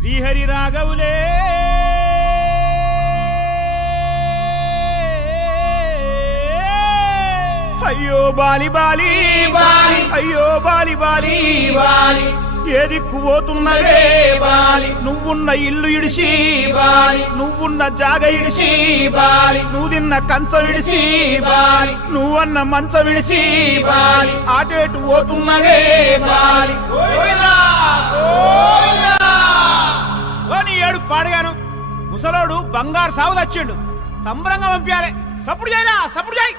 శ్రీహరి రాఘవులే అయ్యో Bali Bali Bali అయ్యో Bali Bali Bali ఏ దిక్కు పోతున్నవే బాలి నువ్వున్న ఇల్లు ఇడిసి బాలి నువ్వున్న జాగ ఇడిసి బాలి నువ్వు తిన్న కంచం ఇడిసి బాలి నువ్వన్న మంచం ఇడిసి బాలి ఆటేటు పోతున్నవే బాలి ఏడు పాడగాను ముసలోడు బంగారు సాగు తెచ్చిండు సంబరంగా పంపించాలి సప్పుడు చేయరా సప్పుడు చేయి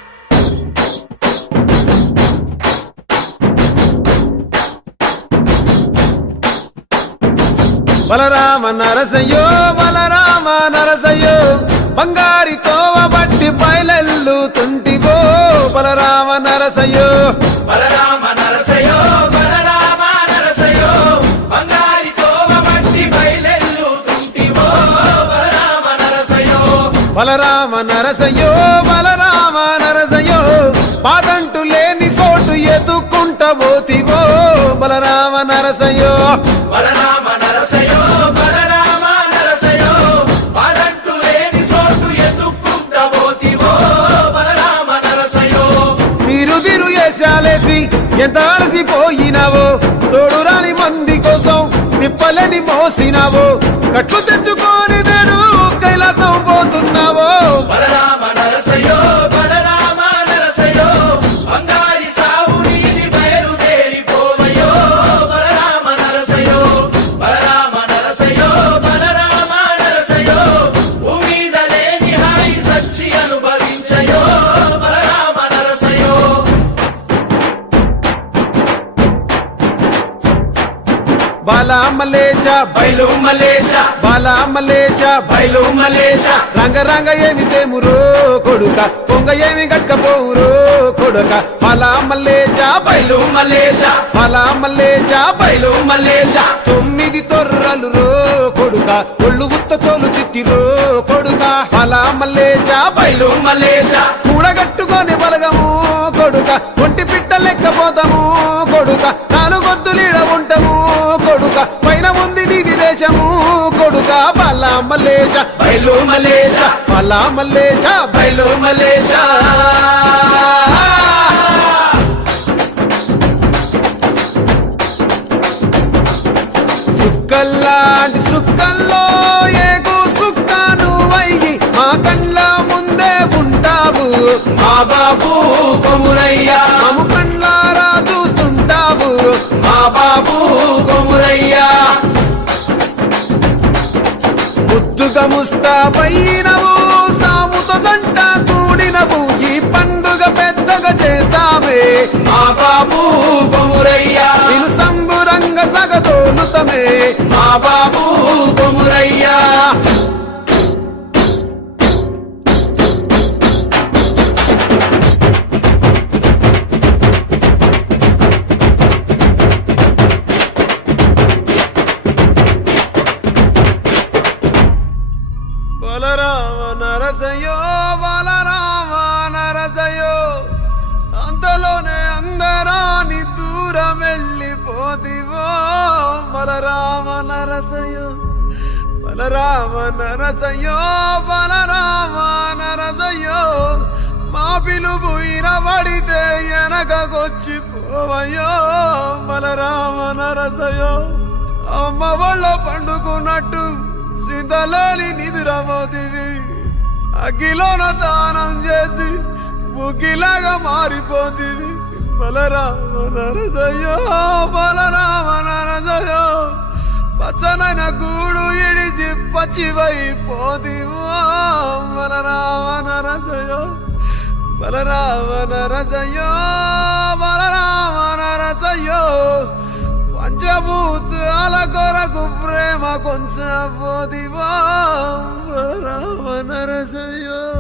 బలరామ నరసయ్యో బలరామ నరసయ్యో బంగారి తోవ బట్టి బయలెల్లు తుంటివో బలరామ నరసయ్యో బలరామ నరసయ్యో బలరామ నరసయ్యో బంగారి తోవ బట్టి బయలెల్లు తుంటివో బలరామ నరసయ్యో బలరామ నరసయ్యో బలరామ నరసయ్యో పాదంటు లేని చోటు ఎదుక్కుంట పోతివో బలరామ నరసయ్యో బలరామ నరసయ్యో బలరామ నరసయ్యో పాదంటు లేని చోటు ఎదుక్కుంట పోతివో బలరామ నరసయ్యో మీరు తిరు వేషాలేసి ఎంత అలసిపోయినావో తోడురాని మంది కోసం తిప్పలని మోసినావో కట్లు తెచ్చుకొని నేడు కైలాసం పోతున్నావో బలరామ నరసయ్యో బలరామ నరసయ్యో బంగారి సావు నీది బయలుదేరిపోవయ్యో బలరామ నరసయ్యో బలరామ నరసయ్యో బలరామ నరసయ్యో భూమిద లేని హాయి సచ్చి అనుభవించయో బలరామ నరసయ్యో బాలా మలేష బయలు మలేష బాలా మలేష బయలు మలేష రంగ రంగ ఏమి తేమురో కొడుక పొంగ ఏమి గట్టపోవురో కొడుక బాలా మలేష బయలు మలేష బాలా మలేష బయలు మలేష 9 తొర్రలు రో కొడుక ఒళ్ళు ఉత్త తోలు తిట్టిరో కొడుక బాలా మలేష బయలు మలేష కూడగట్టుకొని బలగము కొడుక ఒంటి పిట్ట లెక్కపోతాము కొడుక 4 గొద్దులీడ ఉంటాము కొడుక పైన ఉంది నీది దేశము కొడుక బాలా మలేష బయలు మలేష బాలా మలేష బయలు మలేష సుక్కల్లాంటి సుక్కల్లో ఏగు సుక్క నువ్వయ్యి మా కండ్ల ముందే ఉంటావు మా బాబు కొమురయ్య మము కండ్లారా చూస్తుంటావు మా బాబు కొమురయ్య ముద్దుగా ముస్తాబైనవు సాముతో జంట కూడినవు ఈ పండుగ పెద్దగా చేస్తావే మా బాబు కొమురయ్య నేను సంబురంగ సగదోలుతమే మా బాబు కొమురయ్య బలరామ నరసయ్యో బలరామ నరసయ్యో అంతలోనే అందరాని దూరం వెళ్ళిపోతివో బలరామ నరసయ్యో బలరామ నరసయ్యో బలరామ నరసయ్యో మా పిలుపు ఇరబడితే వెనకకొచ్చిపోవయ్యో బలరామ నరసయ్యో అమ్మ వాళ్ళ పండుకున్నట్టు సింతలోని నిదురమోతివి అగ్గిలోన దానం చేసి బుగ్గిలాగా మారిపోతివి బలరామ నరసయ్యో బలరామ నరసయ్యో పచ్చనైన గూడు ఇడిచి పచ్చివైపోతివో బలరామ నరసయ్యో బలరామ నరసయ్యో బలరామ నరసయ్యో పంచభూతాల కొరకు ప్రేమ కొంచెం పోదివో బలరామ నరసయ్యో